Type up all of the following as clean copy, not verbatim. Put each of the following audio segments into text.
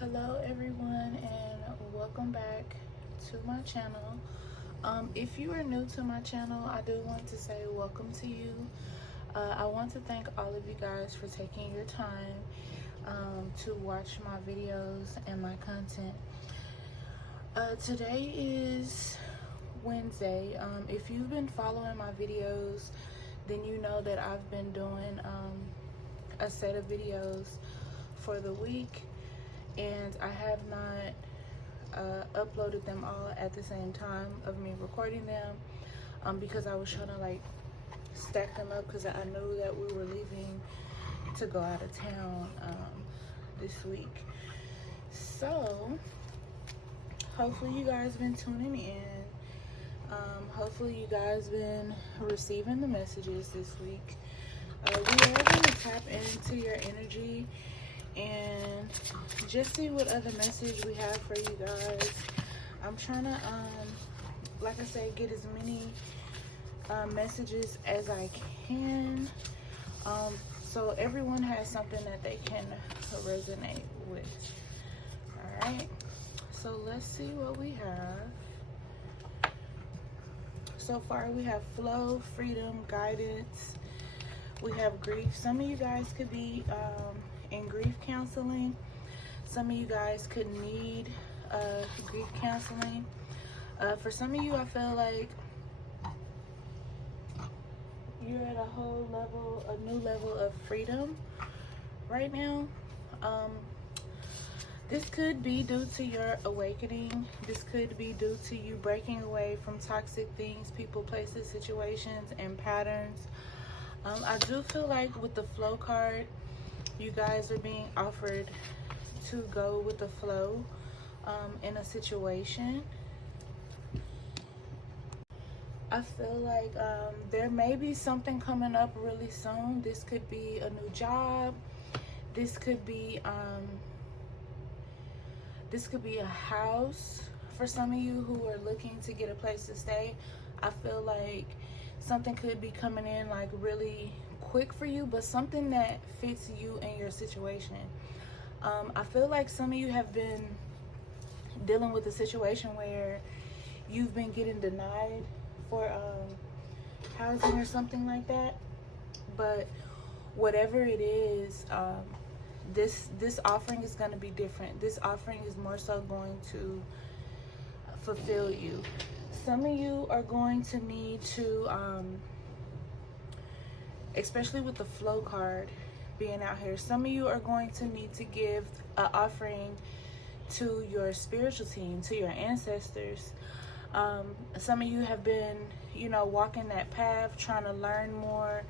Hello everyone, and welcome back to my channel. If you are new to my channel, I do want to say welcome to you. I want to thank all of you guys for taking your time to watch my videos and my content. Today is Wednesday. If you've been following my videos, then you know that I've been doing a set of videos for the week, and I have not uploaded them all at the same time of me recording them because I was trying to like stack them up because I knew that we were leaving to go out of town this week. So hopefully you guys been tuning in. Hopefully you guys been receiving the messages this week. We are going to tap into your energy and just see what other message we have for you guys. I'm trying to like I said, get as many messages as I can, so everyone has something that they can resonate with. All right, so let's see what we have. So far we have flow, freedom, guidance. We have grief. Some of you guys could be in grief counseling. Some of you guys could need grief counseling. For some of you, I feel like you're at a new level of freedom right now. This could be due to your awakening. This could be due to you breaking away from toxic things, people, places, situations, and patterns. I do feel like with the flow card, you guys are being offered to go with the flow in a situation. I feel like there may be something coming up really soon. This could be a new job. This could be a house for some of you who are looking to get a place to stay. I feel like something could be coming in like really quick for you, but something that fits you and your situation. I feel like some of you have been dealing with a situation where you've been getting denied for housing or something like that, but whatever it is, this offering is going to be different. This offering is more so going to fulfill you. Some of you are going to need to especially with the flow card being out here, some of you are going to need to give an offering to your spiritual team, to your ancestors. Some of you have been, walking that path, trying to learn more,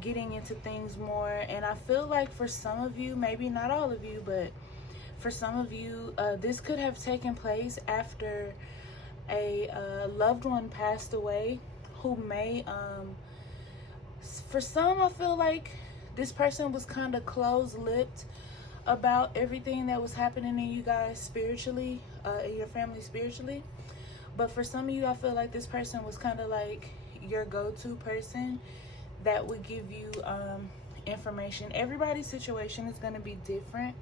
getting into things more. And I feel like for some of you, maybe not all of you, but for some of you, this could have taken place after a loved one passed away, who may, for some, I feel like this person was kind of closed-lipped about everything that was happening in you guys spiritually, in your family spiritually. But for some of you, I feel like this person was kind of like your go-to person that would give you information. Everybody's situation is going to be different.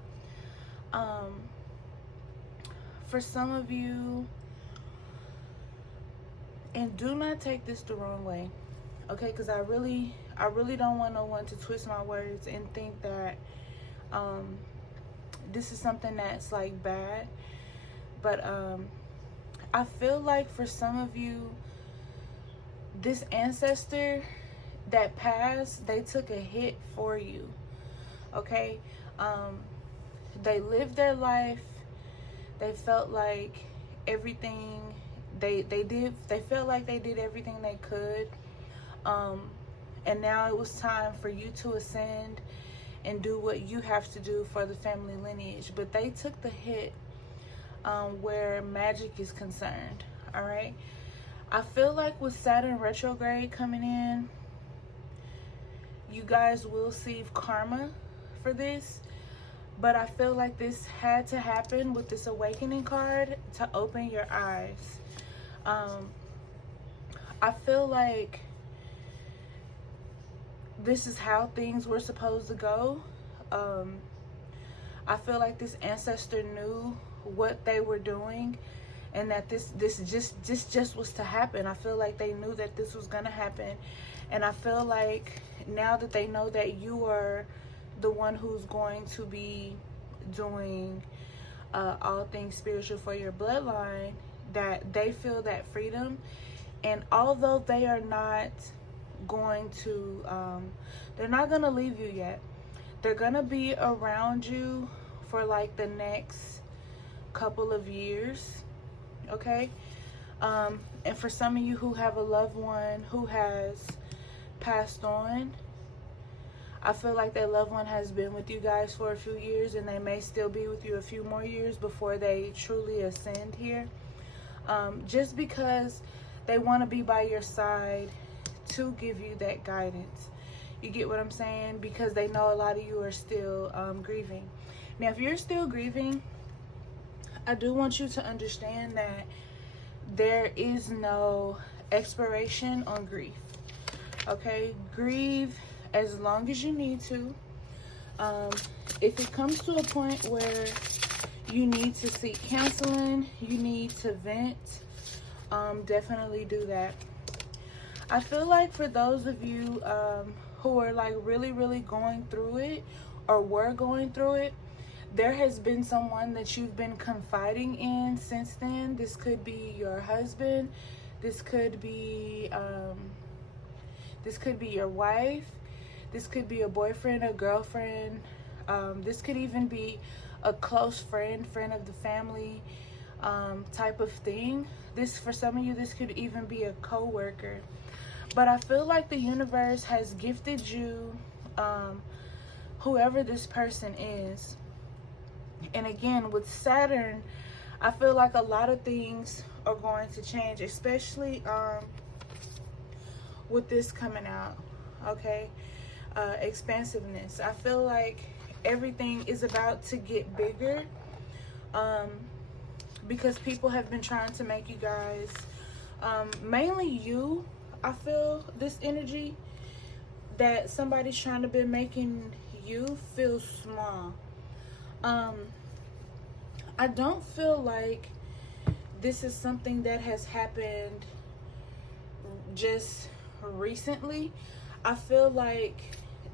For some of you, and do not take this the wrong way, okay? Because I really don't want no one to twist my words and think that this is something that's like bad. But I feel like for some of you, this ancestor that passed, they took a hit for you, okay? They lived their life. They felt like everything they felt like they did everything they could, and now it was time for you to ascend and do what you have to do for the family lineage. But they took the hit where magic is concerned. All right, I feel like with Saturn retrograde coming in, you guys will receive karma for this. But I feel like this had to happen with this awakening card to open your eyes. I feel like this is how things were supposed to go. I feel like this ancestor knew what they were doing, and that this just was to happen. I feel like they knew that this was gonna happen, and I feel like now that they know that you are the one who's going to be doing all things spiritual for your bloodline, that they feel that freedom. And although they are not going to they're not gonna leave you yet, they're gonna be around you for like the next couple of years, okay? And for some of you who have a loved one who has passed on, I feel like that loved one has been with you guys for a few years, and they may still be with you a few more years before they truly ascend here. Just because they want to be by your side to give you that guidance. You get what I'm saying? Because they know a lot of you are still grieving. Now, if you're still grieving, I do want you to understand that there is no expiration on grief. Okay? Grieve as long as you need to. If it comes to a point where you need to seek counseling, you need to vent, definitely do that. I feel like for those of you who are like really going through it, or were going through it, there has been someone that you've been confiding in since then. This could be your husband, this could be your wife, this could be a boyfriend, a girlfriend, this could even be a close friend of the family, type of thing. This, for some of you, this could even be a co-worker. But I feel like the universe has gifted you, whoever this person is. And again, with Saturn, I feel like a lot of things are going to change, especially with this coming out, okay? Expansiveness. I feel like everything is about to get bigger, because people have been trying to make you guys, mainly you, I feel this energy that somebody's trying to be making you feel small. I don't feel like this is something that has happened just recently. I feel like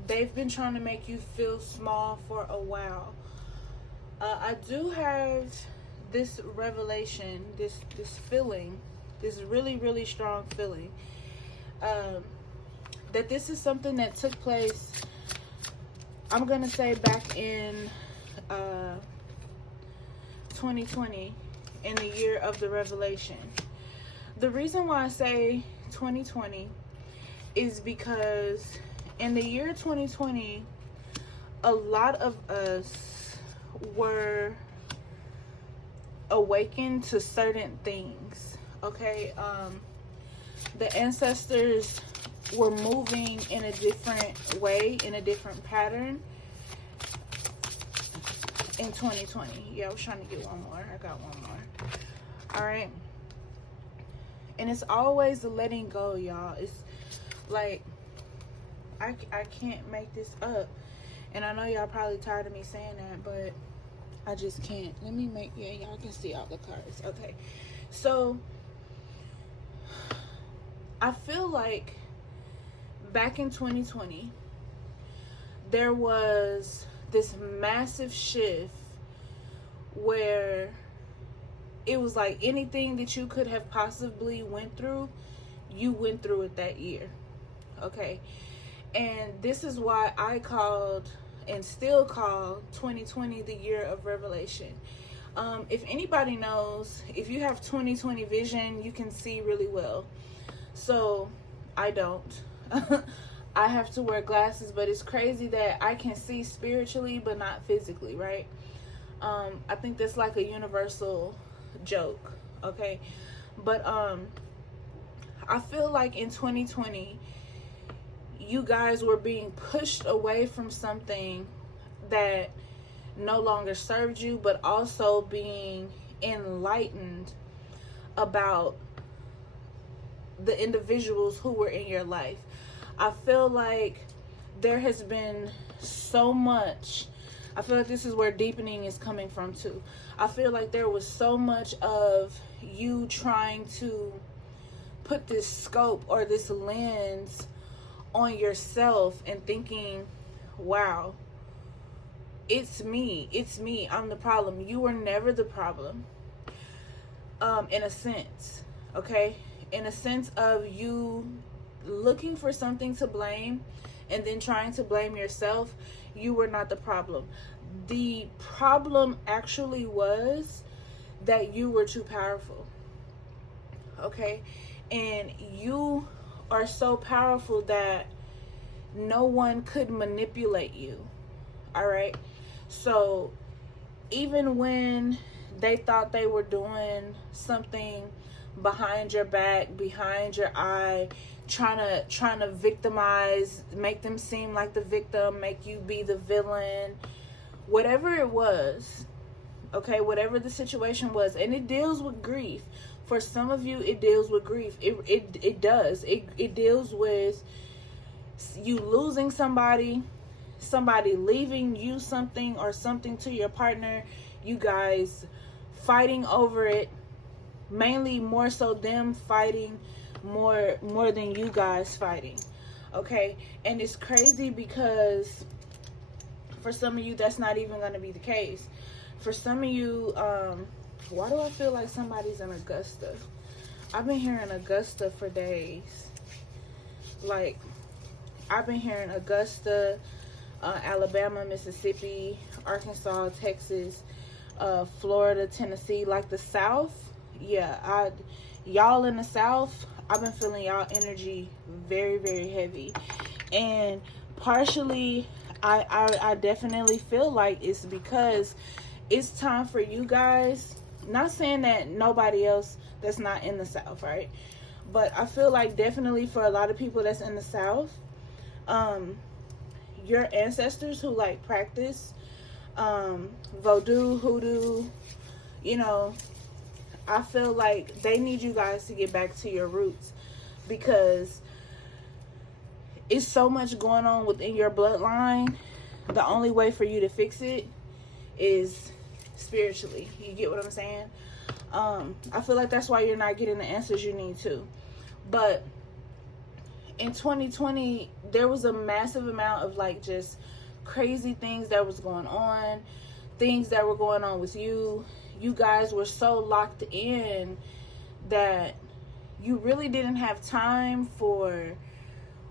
they've been trying to make you feel small for a while. I do have this revelation, this feeling, this really strong feeling, that this is something that took place, I'm gonna say back in 2020, in the year of the revelation. The reason why I say 2020 is because in the year 2020, a lot of us were awakened to certain things, okay? The ancestors were moving in a different way, in a different pattern in 2020. Yeah, I was trying to get one more. I got one more. All right. And it's always the letting go, y'all. It's like, I can't make this up. And I know y'all probably tired of me saying that, but I just can't. Let me make, yeah, y'all can see all the cards. Okay. So, I feel like back in 2020, there was this massive shift where it was like anything that you could have possibly went through, you went through it that year. Okay. And this is why I called and still call 2020 the year of revelation. If anybody knows, if you have 2020 vision, you can see really well. So I don't. I have to wear glasses, but it's crazy that I can see spiritually but not physically, right? I think that's like a universal joke, okay? But I feel like in 2020, you guys were being pushed away from something that no longer served you, but also being enlightened about the individuals who were in your life. I feel like there has been so much I feel like this is where deepening is coming from too. I feel like there was so much of you trying to put this scope or this lens on yourself and thinking, wow, it's me, I'm the problem. You were never the problem. In a sense, okay? In a sense of you looking for something to blame and then trying to blame yourself, you were not the problem. The problem actually was that you were too powerful, okay? And you are so powerful that no one could manipulate you, all right? So even when they thought they were doing something behind your back, behind your eye, trying to victimize, make them seem like the victim, make you be the villain, whatever it was, okay, whatever the situation was, and it deals with grief. For some of you, it deals with grief. It does. It deals with you losing somebody leaving you something or something to your partner, you guys fighting over it, mainly more so them fighting more than you guys fighting, okay? And it's crazy because for some of you, that's not even going to be the case. For some of you, why do I feel like somebody's in Augusta? I've been hearing Augusta for days. Like, I've been hearing Augusta, Alabama, Mississippi, Arkansas, Texas, Florida, Tennessee, like the South. Yeah, y'all in the South, I've been feeling y'all energy very, very heavy. And partially, I definitely feel like it's because it's time for you guys, not saying that nobody else that's not in the South, right? But I feel like definitely for a lot of people that's in the South, your ancestors who like practice voodoo, hoodoo, you know, I feel like they need you guys to get back to your roots, because it's so much going on within your bloodline. The only way for you to fix it is spiritually. You get what I'm saying? I feel like that's why you're not getting the answers you need to. But in 2020, there was a massive amount of like just crazy things that was going on, things that were going on with you. You guys were so locked in that you really didn't have time for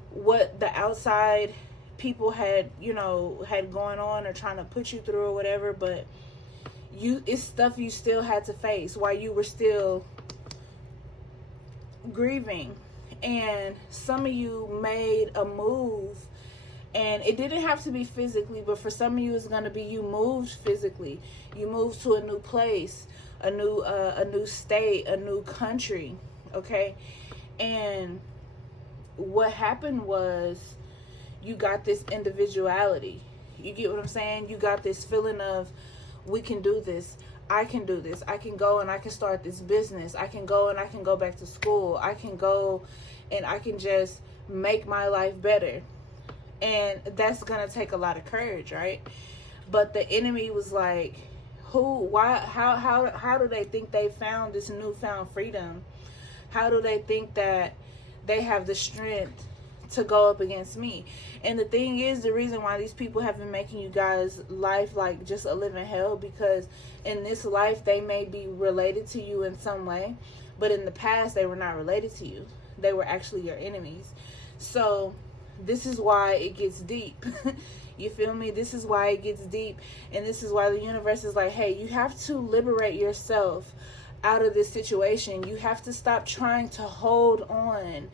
what the outside people had, you know, had going on or trying to put you through or whatever. But it's stuff you still had to face while you were still grieving. And some of you made a move, and it didn't have to be physically, but for some of you it's going to be you moved physically. You moved to a new place, a new state, a new country, okay? And what happened was you got this individuality. You get what I'm saying? You got this feeling of, we can do this. I can do this. I can go and I can start this business. I can go and I can go back to school. I can go and I can just make my life better. And that's going to take a lot of courage, right? But the enemy was like, how do they think they found this newfound freedom? How do they think that they have the strength to go up against me? And the thing is, the reason why these people have been making you guys' life like just a living hell, because in this life they may be related to you in some way, but in the past they were not related to you. They were actually your enemies. So this is why it gets deep. You feel me? This is why it gets deep. And this is why the universe is like, hey, you have to liberate yourself out of this situation. You have to stop trying to hold on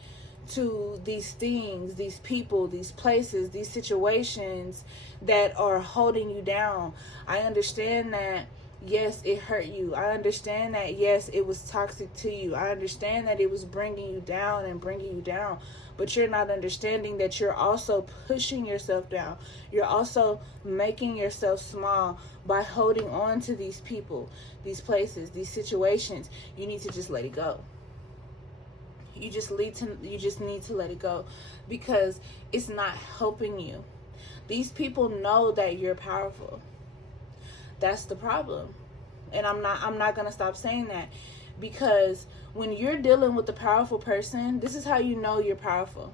to these things, these people, these places, these situations that are holding you down. I understand that, yes, it hurt you. I understand that, yes, it was toxic to you. I understand that it was bringing you down and bringing you down. But you're not understanding that you're also pushing yourself down. You're also making yourself small by holding on to these people, these places, these situations. You need to just let it go. You just need to let it go, because it's not helping you. These people know that you're powerful. That's the problem. And I'm not going to stop saying that, because when you're dealing with a powerful person, this is how you know you're powerful.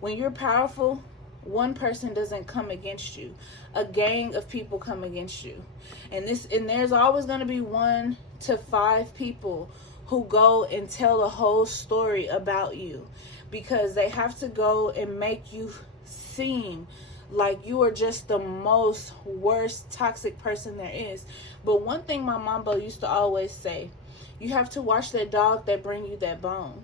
When you're powerful, one person doesn't come against you. A gang of people come against you. And there's always going to be 1 to 5 people who go and tell a whole story about you, because they have to go and make you seem like you are just the most worst toxic person there is. But one thing my mambo used to always say, you have to watch that dog that bring you that bone.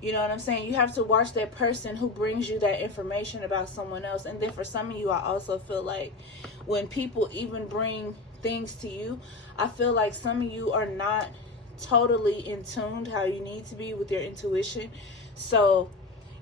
You know what I'm saying? You have to watch that person who brings you that information about someone else. And then for some of you, I also feel like when people even bring things to you, I feel like some of you are not totally in tune how you need to be with your intuition. So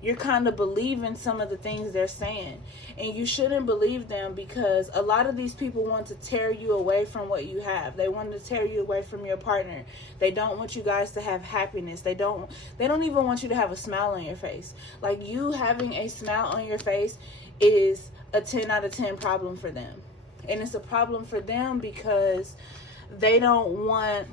you're kind of believing some of the things they're saying. And you shouldn't believe them, because a lot of these people want to tear you away from what you have. They want to tear you away from your partner. They don't want you guys to have happiness. They don't even want you to have a smile on your face. Like, you having a smile on your face is a 10 out of 10 problem for them. And it's a problem for them because they don't want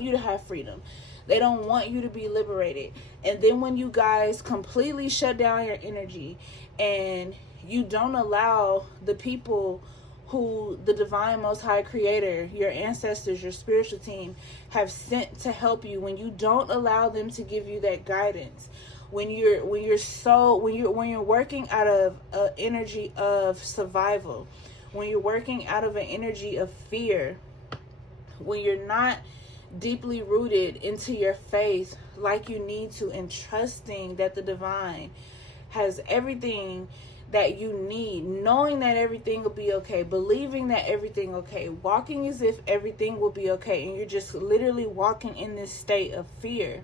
you to have freedom. They don't want you to be liberated. And then when you guys completely shut down your energy and you don't allow the people who the divine most high creator, your ancestors, your spiritual team have sent to help you, when you don't allow them to give you that guidance, when you're working out of an energy of survival, when you're working out of an energy of fear, when you're not deeply rooted into your faith like you need to, and trusting that the divine has everything that you need, knowing that everything will be okay, believing that everything okay, walking as if everything will be okay, and you're just literally walking in this state of fear.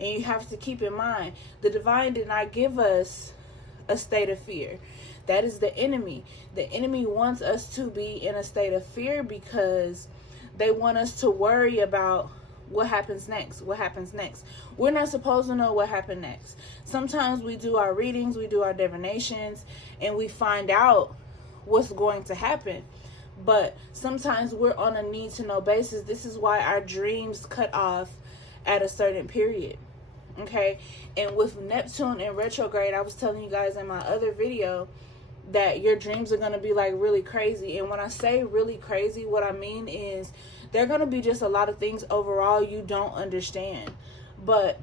And you have to keep in mind, the divine did not give us a state of fear. That is the enemy. The enemy wants us to be in a state of fear because they want us to worry about what happens next. What happens next? We're not supposed to know what happened next. Sometimes we do our readings, we do our divinations, and we find out what's going to happen. But sometimes we're on a need to know basis. This is why our dreams cut off at a certain period. Okay? And with Neptune in retrograde, I was telling you guys in my other video that your dreams are going to be like really crazy. And when I say really crazy, what I mean is they're going to be just a lot of things overall you don't understand. But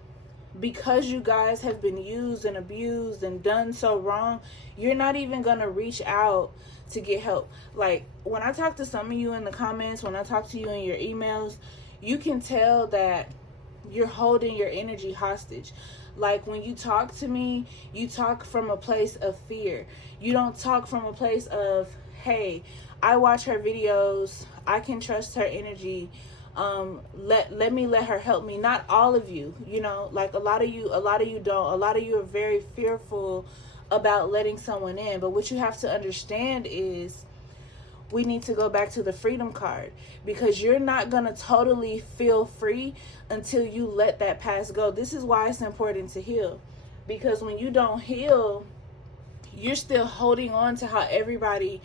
because you guys have been used and abused and done so wrong, you're not even going to reach out to get help. Like, when I talk to some of you in the comments, when I talk to you in your emails, you can tell that you're holding your energy hostage. Like, when you talk to me, you talk from a place of fear. You don't talk from a place of, hey, I watch her videos, I can trust her energy, let me let her help me. Not all of you, you know, like a lot of you don't. A lot of you are very fearful about letting someone in. But what you have to understand is we need to go back to the freedom card, because you're not going to totally feel free until you let that past go. This is why it's important to heal, because when you don't heal, you're still holding on to how everybody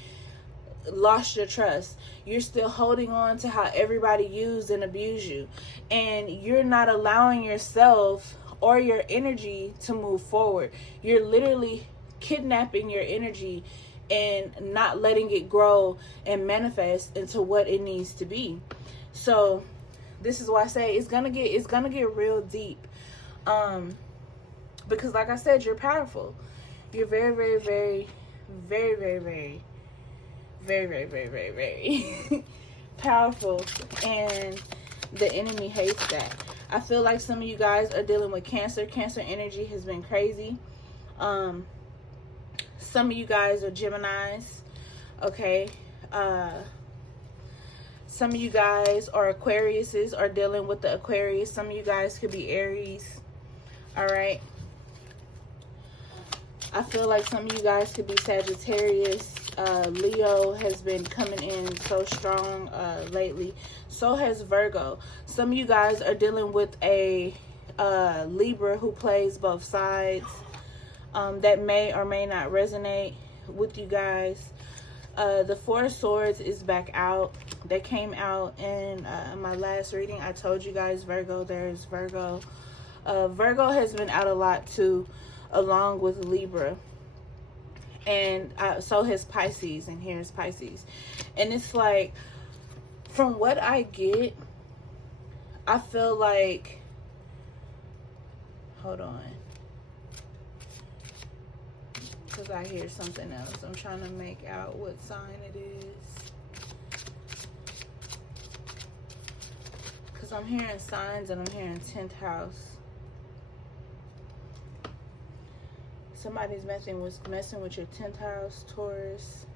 lost your trust. You're still holding on to how everybody used and abused you, and you're not allowing yourself or your energy to move forward. You're literally kidnapping your energy and not letting it grow and manifest into what it needs to be. So this is why I say it's gonna get real deep, because like I said, you're powerful. You're very, very, very, very, very, very, very, very, very, very, very powerful, and the enemy hates that. I feel like some of you guys are dealing with Cancer. Cancer energy has been crazy. Some of you guys are Geminis, okay? Some of you guys are Aquariuses, are dealing with the Aquarius. Some of you guys could be Aries, all right? I feel like some of you guys could be Sagittarius. Leo has been coming in so strong lately. So has Virgo. Some of you guys are dealing with a Libra who plays both sides. That may or may not resonate with you guys. The Four of Swords is back out. They came out in my last reading. I told you guys Virgo. There's Virgo. Virgo has been out a lot too, along with Libra. And so has Pisces, and here's Pisces. And it's like, from what I get, I feel like, hold on, because I hear something else. I'm trying to make out what sign it is, because I'm hearing signs and I'm hearing 10th house. Somebody's messing with your 10th house, Taurus.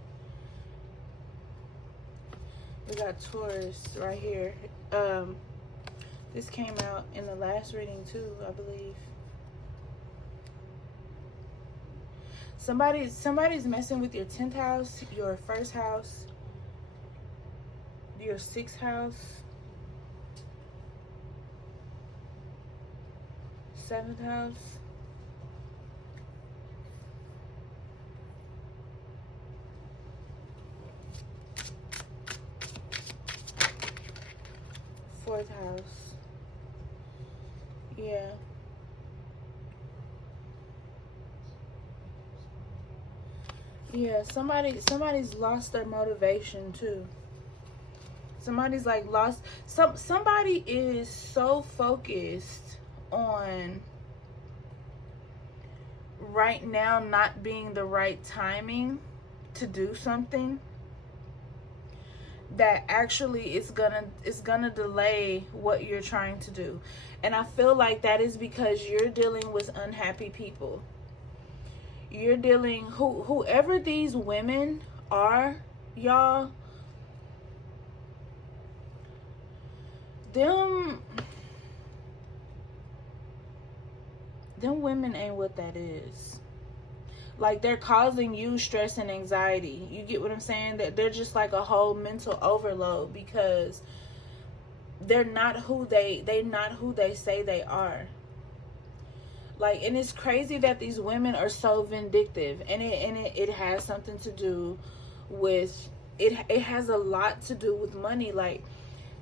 We got Taurus right here. This came out in the last reading too, I believe. Somebody's messing with your 10th house, your 1st house, your 6th house, 7th house. 4th house. Yeah. Yeah, somebody's lost their motivation too. Somebody's like lost somebody is so focused on right now not being the right timing to do something that actually it's gonna delay what you're trying to do. And I feel like that is because you're dealing with unhappy people. You're dealing, whoever these women are, y'all, them women ain't what that is. Like, they're causing you stress and anxiety. You get what I'm saying? That they're just like a whole mental overload because they're not who they say they are. Like, and it's crazy that these women are so vindictive, and it has something to do with it has a lot to do with money. Like,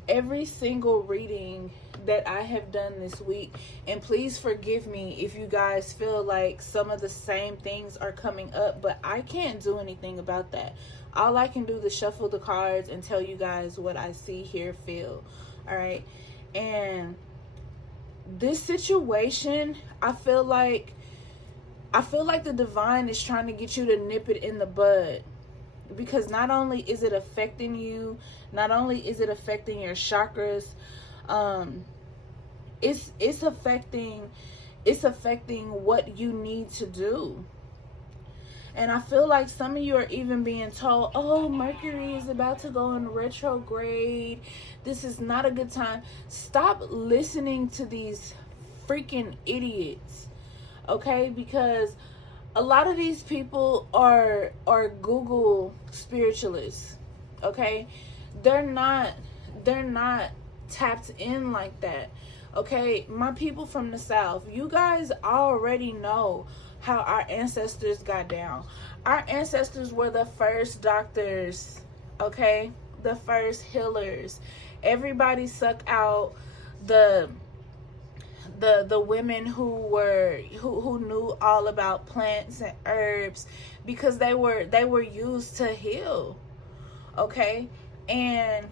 every single reading that I have done this week, and please forgive me if you guys feel like some of the same things are coming up, but I can't do anything about that. All I can do is shuffle the cards and tell you guys what I see, hear, feel. All right. And this situation, I feel like the divine is trying to get you to nip it in the bud, because not only is it affecting you, not only is it affecting your chakras, it's affecting what you need to do. And I feel like some of you are even being told, oh, Mercury is about to go in retrograde. This is not a good time. Stop listening to these freaking idiots, okay? Because a lot of these people are Google spiritualists, okay? They're not tapped in like that, okay? My people from the South, you guys already know how our ancestors got down. Our ancestors were the first doctors, okay? The first healers. Everybody sucked out the women who knew all about plants and herbs, because they were used to heal, okay? And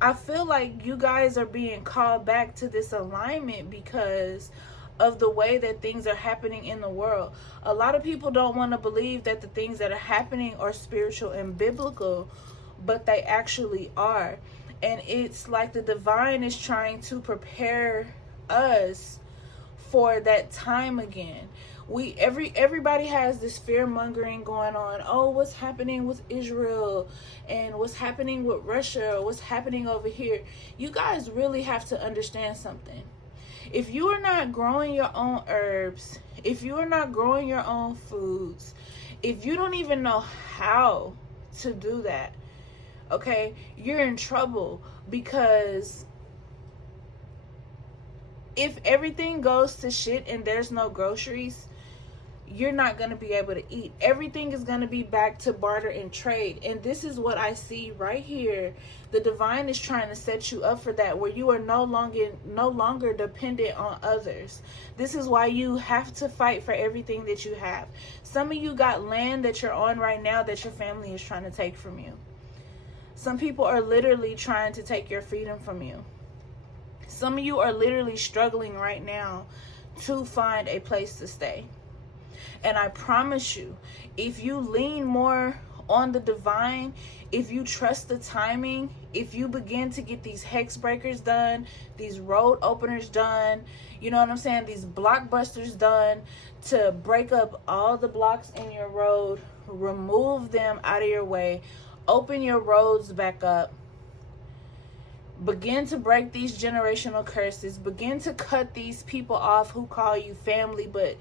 I feel like you guys are being called back to this alignment because of the way that things are happening in the world. A lot of people don't want to believe that the things that are happening are spiritual and biblical, but they actually are. And it's like the divine is trying to prepare us for that time again. Everybody has this fear mongering going on. Oh, what's happening with Israel, and what's happening with Russia, or what's happening over here. You guys really have to understand something. If you are not growing your own herbs, if you are not growing your own foods, if you don't even know how to do that, okay, you're in trouble. Because if everything goes to shit and there's no groceries, you're not going to be able to eat. Everything is going to be back to barter and trade. And this is what I see right here. The divine is trying to set you up for that, where you are no longer dependent on others. This is why you have to fight for everything that you have. Some of you got land that you're on right now that your family is trying to take from you. Some people are literally trying to take your freedom from you. Some of you are literally struggling right now to find a place to stay. And I promise you, if you lean more on the divine, if you trust the timing, if you begin to get these hex breakers done, these road openers done, you know what I'm saying, these blockbusters done, to break up all the blocks in your road, remove them out of your way, open your roads back up, begin to break these generational curses, begin to cut these people off who call you family but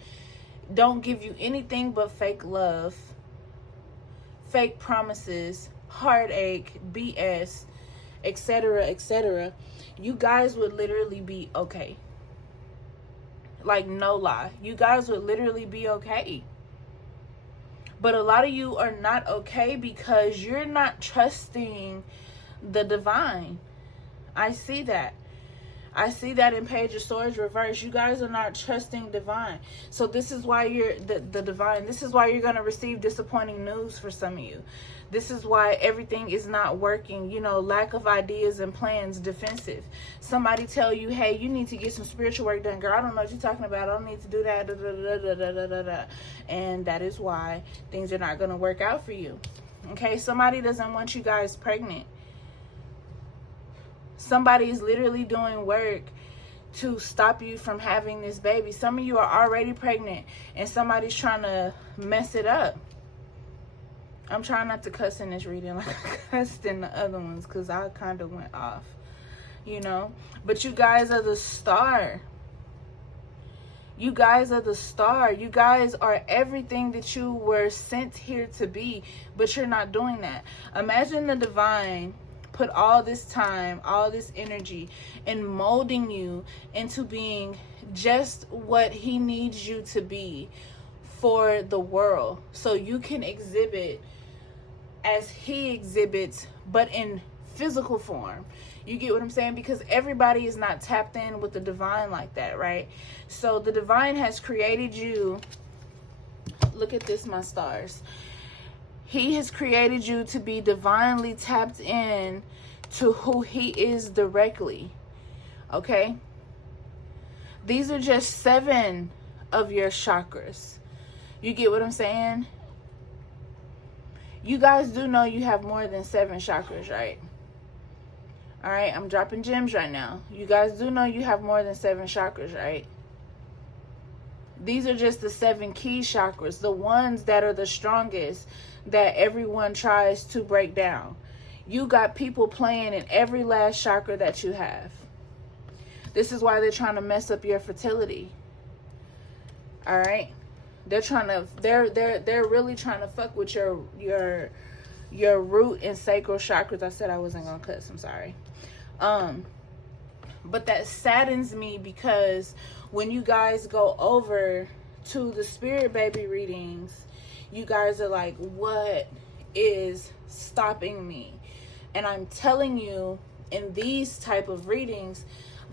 don't give you anything but fake love, fake promises, heartache, BS, etc., etc. You guys would literally be okay. Like, no lie. You guys would literally be okay. But a lot of you are not okay because you're not trusting the divine. I see that. I see that in Page of Swords reverse. You guys are not trusting divine. So this is why you're the divine. This is why you're going to receive disappointing news for some of you. This is why everything is not working. You know, lack of ideas and plans, defensive. Somebody tell you, hey, you need to get some spiritual work done. Girl, I don't know what you're talking about. I don't need to do that. Da, da, da, da, da, da, da, da. And that is why things are not going to work out for you. Okay, somebody doesn't want you guys pregnant. Somebody is literally doing work to stop you from having this baby. Some of you are already pregnant and somebody's trying to mess it up. I'm trying not to cuss in this reading like I cussed in the other ones because I kind of went off, you know. But you guys are the star. You guys are the star. You guys are everything that you were sent here to be, but you're not doing that. Imagine the divine put all this time, all this energy in molding you into being just what he needs you to be for the world. So you can exhibit as he exhibits, but in physical form. You get what I'm saying? Because everybody is not tapped in with the divine like that, right? So the divine has created you. Look at this, my stars. He has created you to be divinely tapped in to who he is directly. Okay? These are just 7 of your chakras. You get what I'm saying? You guys do know you have more than 7 chakras, right? Alright, I'm dropping gems right now. You guys do know you have more than 7 chakras, right? These are just the 7 key chakras, the ones that are the strongest, that everyone tries to break down. You got people playing in every last chakra that you have. This is why they're trying to mess up your fertility. All right? They're trying to they're really trying to fuck with your root and sacral chakras. I said I wasn't going to cuss, I'm sorry. But that saddens me because when you guys go over to the spirit baby readings, you guys are like, what is stopping me? And I'm telling you, in these type of readings,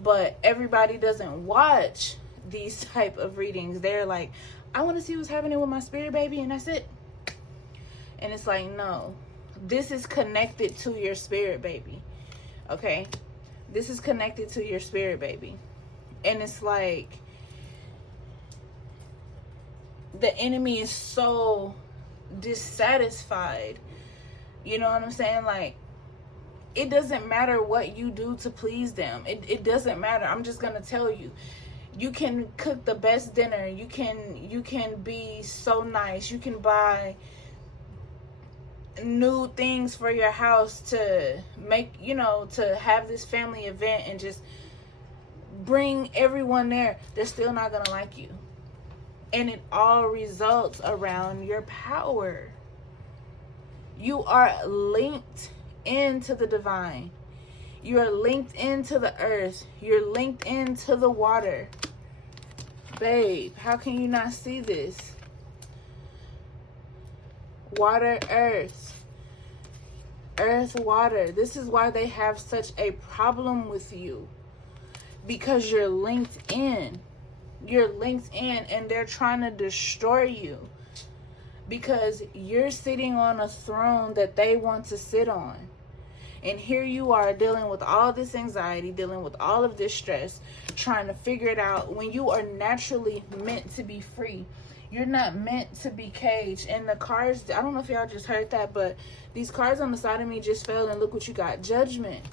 but everybody doesn't watch these type of readings. They're like, I want to see what's happening with my spirit baby, and that's it. And it's like, no, this is connected to your spirit baby. Okay? This is connected to your spirit baby. And it's like, the enemy is so dissatisfied. You know what I'm saying? Like, it doesn't matter what you do to please them. It doesn't matter. I'm just gonna tell you. You can cook the best dinner. You can be so nice. You can buy new things for your house to make, you know, to have this family event and just bring everyone there. They're still not gonna like you. And it all results around your power. You are linked into the divine. You're linked into the earth. You're linked into the water. Babe, how can you not see this? water, earth. Earth, water. This is why they have such a problem with you. Because you're linked in. You're linked in, and they're trying to destroy you. Because you're sitting on a throne that they want to sit on. And here you are dealing with all this anxiety, dealing with all of this stress, trying to figure it out when you are naturally meant to be free. You're not meant to be caged. And the cards, I don't know if y'all just heard that, but these cards on the side of me just fell, and look what you got. Judgment.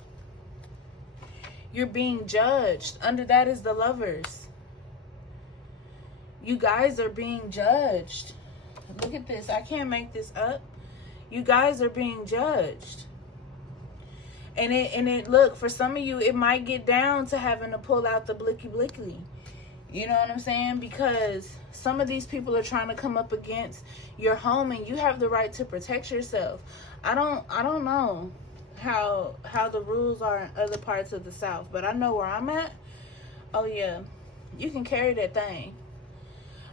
You're being judged. Under that is the Lovers. You guys are being judged. Look at this. I can't make this up. You guys are being judged. And it look, for some of you, it might get down to having to pull out the blicky. You know what I'm saying? Because some of these people are trying to come up against your home, and you have the right to protect yourself. I don't know how the rules are in other parts of the South, but I know where I'm at. Oh yeah, you can carry that thing.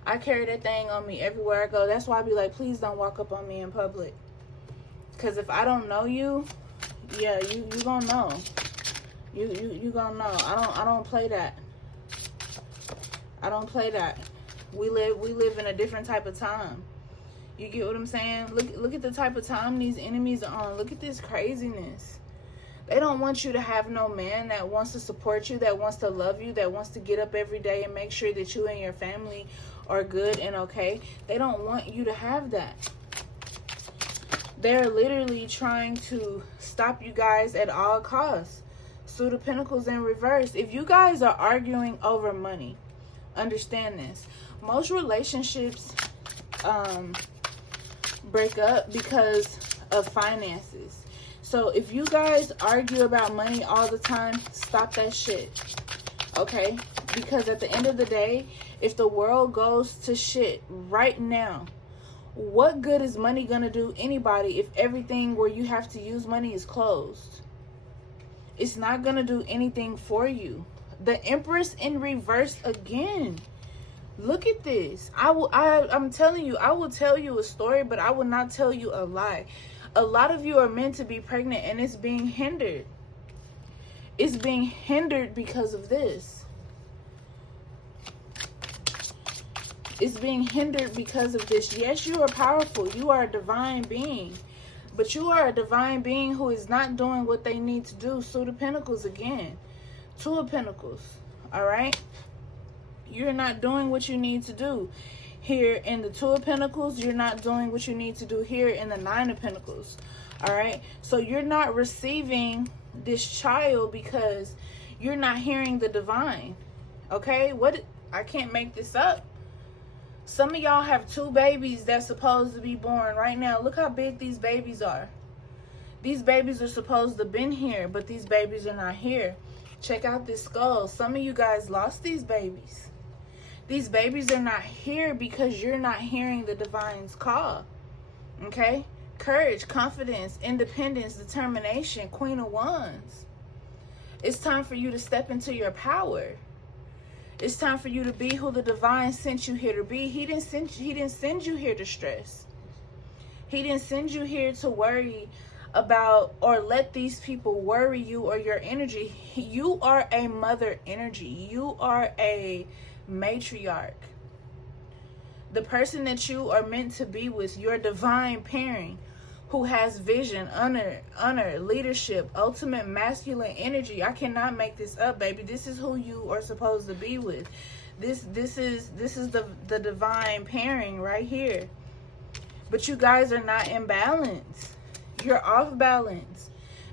I carry that thing on me everywhere I go. That's why I be like, please don't walk up on me in public. Because if I don't know you, yeah, you gonna know. You gonna know. I don't play that. I don't play that. We live in a different type of time. You get what I'm saying? Look at the type of time these enemies are on. Look at this craziness. They don't want you to have no man that wants to support you, that wants to love you, that wants to get up every day and make sure that you and your family are good and okay. They don't want you to have that. They're literally trying to stop you guys at all costs. Suit of Pentacles in reverse. If you guys are arguing over money, understand this. Most relationships break up because of finances. So if you guys argue about money all the time, stop that shit. Okay? Because at the end of the day, if the world goes to shit right now, what good is money gonna do anybody if everything where you have to use money is closed? It's not gonna do anything for you. The Empress in reverse again. Look at this. I'm telling you, I will tell you a story, but I will not tell you a lie. A lot of you are meant to be pregnant, and it's being hindered. It's being hindered because of this. It's being hindered because of this. Yes, you are powerful. You are a divine being. But you are a divine being who is not doing what they need to do. Suit of Pentacles again. Two of Pentacles. Alright? You're not doing what you need to do. Here in the Two of Pentacles, you're not doing what you need to do here in the Nine of Pentacles. Alright? So you're not receiving this child because you're not hearing the divine. Okay? I can't make this up. Some of y'all have two babies that's supposed to be born right now. Look how big these babies are. These babies are supposed to have been here, but these babies are not here. Check out this skull. Some of you guys lost these babies. These babies are not here because you're not hearing the divine's call. Okay? Courage, confidence, independence, determination, Queen of Wands. It's time for you to step into your power. It's time for you to be who the divine sent you here to be. He didn't send you here to stress. He didn't send you here to worry about or let these people worry you or your energy. You are a mother energy. You are a matriarch. The person that you are meant to be with, your divine pairing, who has vision, honor, leadership, ultimate masculine energy. I cannot make this up, baby. This is who you are supposed to be with. This is the divine pairing right here. But you guys are not in balance. You're off balance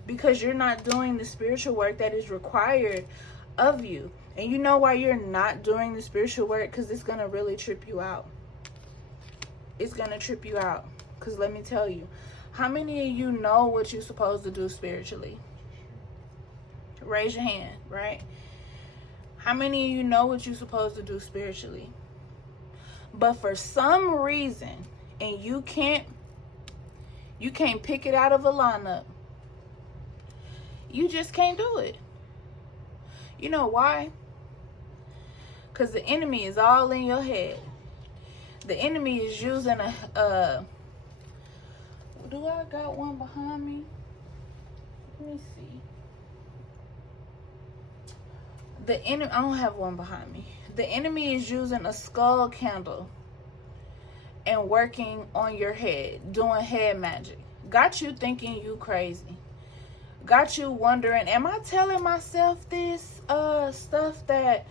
because you're not doing the spiritual work that is required of you. And you know why you're not doing the spiritual work? Because it's going to really trip you out. It's going to trip you out. Because let me tell you, how many of you know what you're supposed to do spiritually? Raise your hand, right? How many of you know what you're supposed to do spiritually? But for some reason, and you can't pick it out of a lineup. You just can't do it. You know why? Because the enemy is all in your head. The enemy is using Do I got one behind me? Let me see. The enemy, I don't have one behind me. The enemy is using a skull candle and working on your head, doing head magic. Got you thinking you crazy. Got you wondering, am I telling myself this stuff that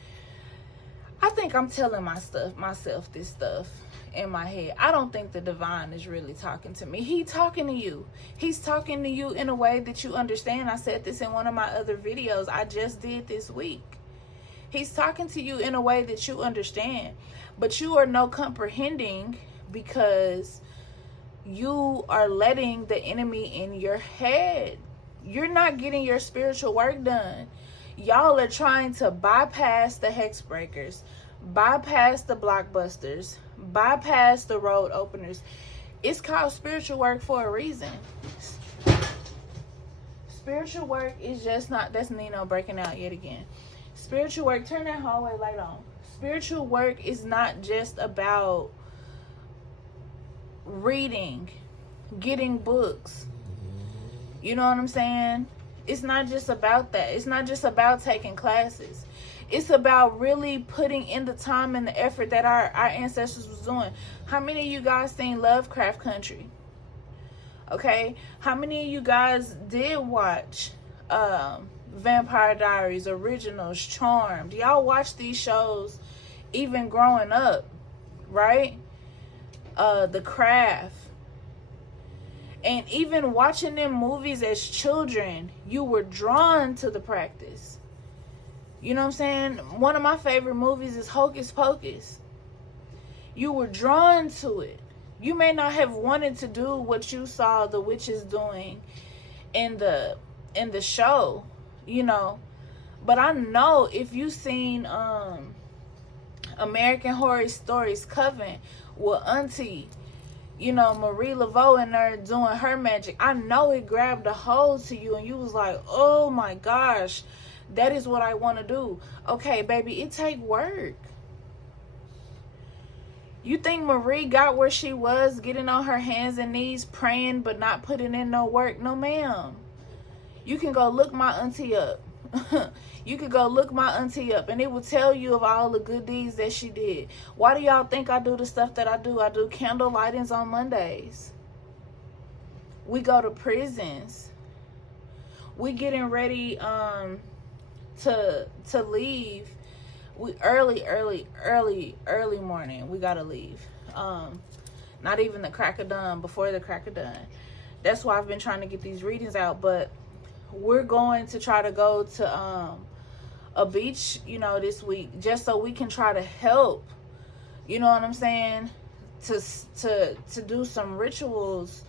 I think I'm telling myself this stuff in my head. I don't think the divine is really talking to me. He's talking to you. He's talking to you in a way that you understand. I said this in one of my other videos I just did this week. He's talking to you in a way that you understand, but you are no comprehending because you are letting the enemy in your head. You're not getting your spiritual work done. Y'all are trying to bypass the hex breakers, bypass the blockbusters, bypass the road openers. It's called spiritual work for a reason. Spiritual work is just not, that's Nino breaking out yet again. Spiritual work, turn that hallway light on. Spiritual work is not just about reading, getting books. You know what I'm saying? It's not just about that. It's not just about taking classes. It's about really putting in the time and the effort that our ancestors was doing. How many of you guys seen Lovecraft Country? Okay? How many of you guys did watch Vampire Diaries, Originals, Charmed? Y'all watch these shows even growing up, right? The Craft. And even watching them movies as children, you were drawn to the practice. You know what I'm saying? One of my favorite movies is Hocus Pocus. You were drawn to it. You may not have wanted to do what you saw the witches doing in the show, you know. But I know if you've seen American Horror Stories Coven with Auntie, you know, Marie Laveau in there doing her magic, I know it grabbed a hold to you and you was like, oh my gosh, that is what I want to do. Okay, baby, it take work. You think Marie got where she was getting on her hands and knees praying but not putting in no work? No, ma'am. You can go look my auntie up. You could go look my auntie up and it will tell you of all the good deeds that she did. Why do y'all think I do the stuff that I do? I do candle lightings on Mondays. We go to prisons. We getting ready to leave. We early morning. We gotta leave. Not even the crack of dawn, before the crack of dawn. That's why I've been trying to get these readings out, but we're going to try to go to a beach, you know, this week, just so we can try to help, you know what I'm saying, to do some rituals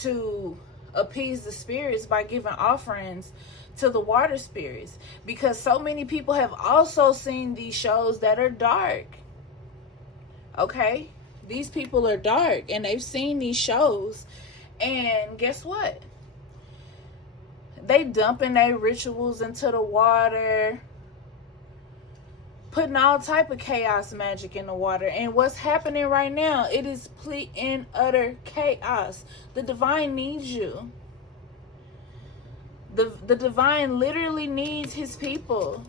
to appease the spirits by giving offerings to the water spirits, because so many people have also seen these shows that are dark. Okay, these people are dark and they've seen these shows, and guess what? They dumping their rituals into the water, putting all type of chaos magic in the water. And what's happening right now, it is complete and utter chaos. The divine needs you. The divine literally needs his people.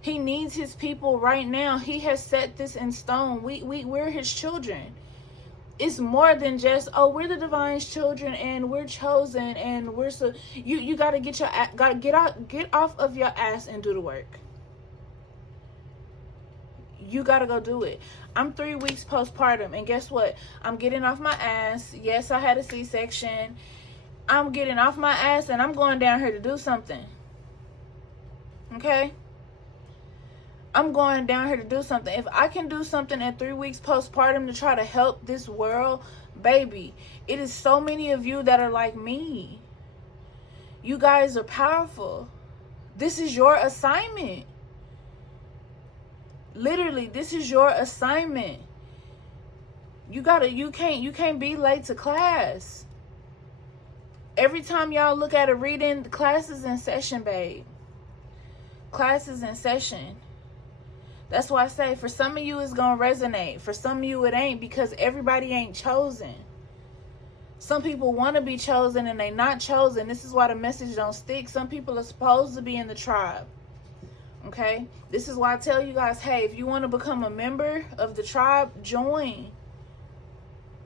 He needs his people right now. He has set this in stone. We're his children. It's more than just, oh, we're the divine's children and we're chosen and we're so, you got to get off of your ass and do the work. You got to go do it. I'm 3 weeks postpartum, and guess what? I'm getting off my ass. Yes, I had a C-section. I'm getting off my ass and I'm going down here to do something. Okay? I'm going down here to do something. If I can do something at 3 weeks postpartum to try to help this world, baby, it is so many of you that are like me. You guys are powerful. This is your assignment. Literally, this is your assignment. You can't be late to class. Every time y'all look at a reading, the class is in session, babe. Class is in session. That's why I say, for some of you, it's going to resonate. For some of you, it ain't, because everybody ain't chosen. Some people want to be chosen and they not chosen. This is why the message don't stick. Some people are supposed to be in the tribe. Okay? This is why I tell you guys, hey, if you want to become a member of the tribe, join.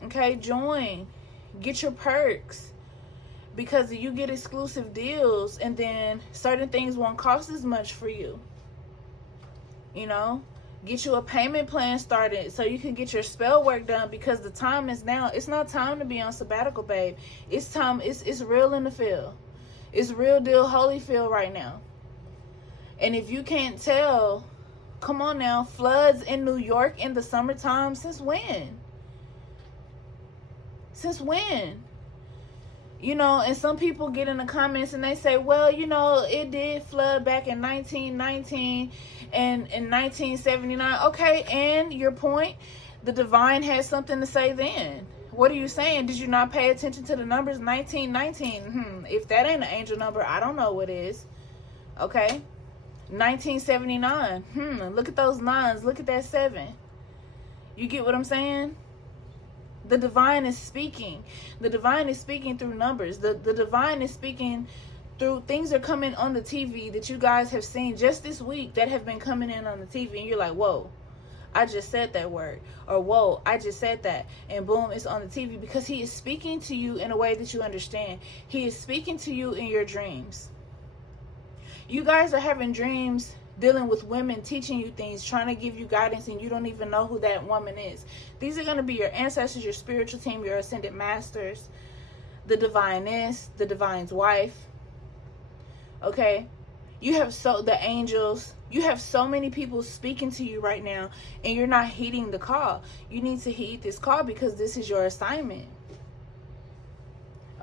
Okay? Join. Get your perks. Because you get exclusive deals, and then certain things won't cost as much for you. You know? Get you a payment plan started so you can get your spell work done, because the time is now. It's not time to be on sabbatical, babe. It's time. It's real in the field. It's real deal Holyfield right now. And if you can't tell, come on now, floods in New York in the summertime, since when? Since when? You know, and some people get in the comments and they say, well, you know, it did flood back in 1919 and in 1979. Okay, and your point, the divine had something to say then. What are you saying? Did you not pay attention to the numbers? 1919. If that ain't an angel number, I don't know what is. Okay. 1979. Look at those 9s. Look at that 7. You get what I'm saying? The divine is speaking. The divine is speaking through numbers. The divine is speaking through things are coming on the TV that you guys have seen just this week that have been coming in on the TV. And you're like, whoa, I just said that word. Or whoa, I just said that. And boom, it's on the TV, because he is speaking to you in a way that you understand. He is speaking to you in your dreams. You guys are having dreams dealing with women, teaching you things, trying to give you guidance, and you don't even know who that woman is. These are going to be your ancestors, your spiritual team, your ascended masters, the diviness, the divine's wife. Okay? You have the angels. You have so many people speaking to you right now, and you're not heeding the call. You need to heed this call, because this is your assignment.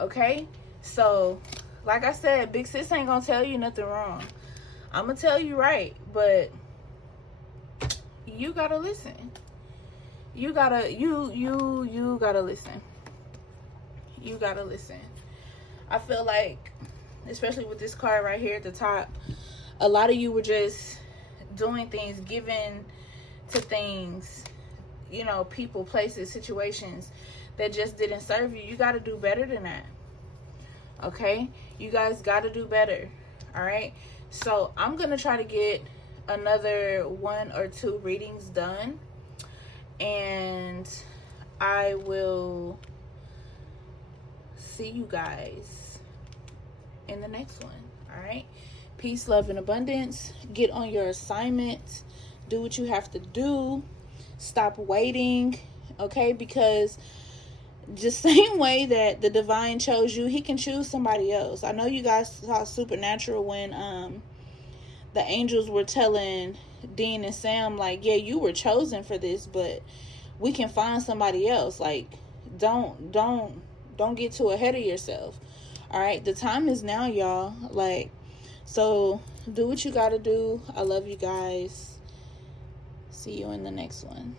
Okay? So, like I said, Big Sis ain't going to tell you nothing wrong. I'm going to tell you right, but you got to listen. You got to you got to listen. You got to listen. I feel like, especially with this card right here at the top, a lot of you were just doing things, giving to things, you know, people, places, situations that just didn't serve you. You got to do better than that. Okay? You guys got to do better. All right? So I'm going to try to get another 1 or 2 readings done, and I will see you guys in the next one. All right? Peace, love, and abundance. Get on your assignment. Do what you have to do. Stop waiting. Okay? Because just same way that the divine chose you, he can choose somebody else. I know you guys saw Supernatural when the angels were telling Dean and Sam, like, yeah, you were chosen for this, but we can find somebody else. Like, don't get too ahead of yourself. All right, the time is now, y'all. Like, so do what you gotta do. I love you guys. See you in the next one.